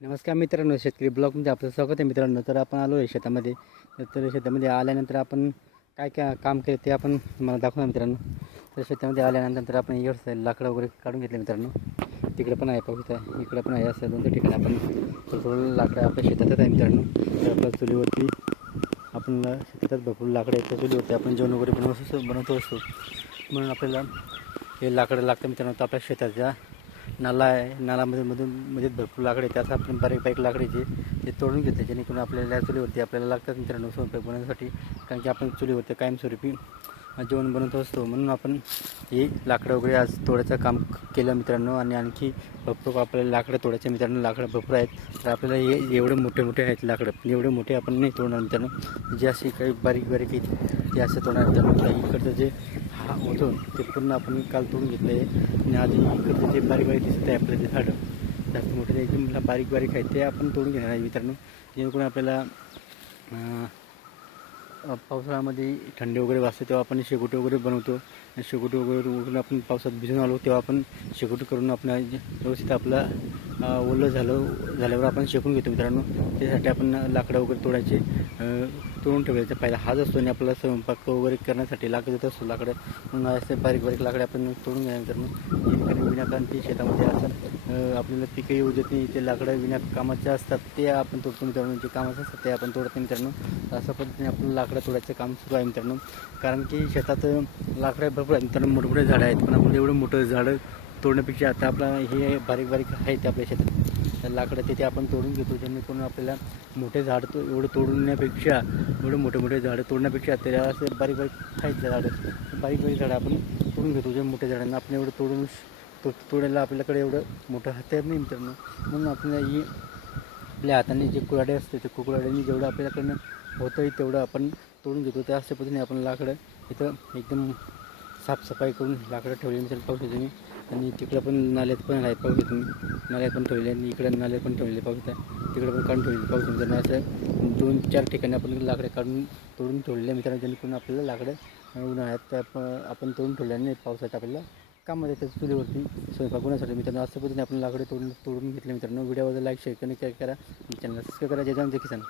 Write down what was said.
नमस्कार मित्रांनो, शेतकरी ब्लॉगमध्ये आपलं स्वागत आहे मित्रांनो. तर आपण आलो आहे शेतामध्ये. तर शेतामध्ये आल्यानंतर आपण काय काय काम केलं ते आपण मला दाखवणार मित्रांनो. तर शेतामध्ये आल्यानंतर आपण एवढं लाकडं वगैरे काढून घेतले मित्रांनो. तिकडे पण आहे पाहू आहे, इकडे पण आहे. असं दोन ठिकाणी आपण थोडं लाकडं आपल्या शेतातच आहे मित्रांनो. तर आपल्या चुलीवरती आपण शेतात भरपूर लाकडं आहेत. त्या चुलीवरती आपण जेवण वगैरे बनवतो असतो. म्हणून आपल्याला हे लाकडं लागतं मित्रांनो. तर आपल्या शेताच्या नाला आहे, नालामध्ये भरपूर लाकडे आहे. त्यात आपण बारीक लाकडाचे ते तोडून घेतो, जेणेकरून आपल्याला चुलीवरती आपल्याला लागतात मित्रांनो स्वयंपाक बनवण्यासाठी. कारण की आपण चुलीवरती कायमस्वरूपी जेवण बनवत असतो. म्हणून आपण हे लाकडं वगैरे आज तोडायचं काम केलं मित्रांनो. आणि आणखी भरपूर आपल्याला लाकडं तोडायचे मित्रांनो. लाकडं भरपूर आहेत. तर आपल्याला हे एवढे मोठे आहेत लाकडं, एवढे मोठे आपण नाही तोडणार मित्रांनो. जे असे काही बारीक आहेत ते असं तोडणार मित्रांनो. इकडचं जे होतं ते पूर्ण आपण काल तोडून घेतलं आहे. आणि आधी इकडचं जे बारीक दिसत आहे आपलं, ते झाडं जास्त मोठे एकदम बारीक आहेत ते आपण तोडून घेणार आहे मित्रांनो. जेणेकरून आपल्याला पावसाळ्यामध्ये थंडी वगैरे वाजते तेव्हा आपण शेकोटी वगैरे बनवतो. आणि शेकोटी वगैरे आपण पावसात भिजून आलो तेव्हा आपण शेकोटी करून आपण व्यवस्थित आपलं ओलं झाल्यावर आपण शेकून घेतो मित्रांनो. त्यासाठी आपण लाकडं वगैरे तोडून ठेवायचं पाहिजे हाच असतो. आणि आपल्याला स्वयंपाक वगैरे करण्यासाठी लागत असतो लाकडं. म्हणून असे बारीक लाकडे आपण तोडून घ्या मित्रांनो. विनाकारण ते शेतामध्ये असतात, आपल्याला पिकं येऊ देत नाही. ते लाकडं विनाकामाचे असतात ते आपण तोडतो मित्रांनो. जे कामाचं असतात ते आपण तोडत नाही मित्रांनो. अशा पद्धतीने आपलं लाकडं तोडायचं काम सुरू आहे मित्रांनो. कारण की शेतात लाकडं भरपूर आहेत मित्रांनो, मोठे झाडं आहेत. पण आपण एवढं मोठं झाडं तोडण्यापेक्षा आता आपला हे बारीक आहेत आपल्या शेतात लाकडं, ते आपण तोडून घेतो. जेणेकरून आपल्याला मोठे झाड एवढं तोडण्यापेक्षा, एवढं मोठे झाडं तोडण्यापेक्षा त्याला असं बारीक आहेत झाडं, बारीक झाडं आपण तोडून घेतो. जे मोठ्या झाडांना आपण एवढं तोडायला आपल्याकडे एवढं मोठं हत्यार नाही मित्रांनो. म्हणून आपल्याला ही आपल्या हाताने जे कुऱ्हाडे असते ते कुऱ्हाड्यांनी जेवढं आपल्याकडनं होतं तेवढं आपण तोडून घेतो. त्या अशा पद्धतीने आपण लाकडं इथं एकदम साफसफाई करून लाकडं ठेवले मित्रांनो पाहू शकतो तुम्ही. आणि तिकडं पण नाल्यात पण आहे पाहू शकतो तुम्ही. नाल्यात पण ठेवले आणि इकडं नाल्यात पण ठेवलेले पाहू शकता. तिकडं पण काढून ठेवलेले पाहू शकतो. असं 2-4 ठिकाणी आपण लाकडे तोडून ठेवलेले मित्रांनो. जेणेकरून आपल्याला लाकडं उन्हाळ्यात आपण तोडून ठेवल्याने पावसात आपल्याला कामात येतात चुलीवरती स्वयंपाक बनवण्यासाठी मित्रांनो. अशा पद्धतीने आपण लाकडे तोडून घेतले मित्रांनो. व्हिडिओवर लाईक शेअर करा, चॅनल सबस्क्राईब करा. जय जवान जय किसान.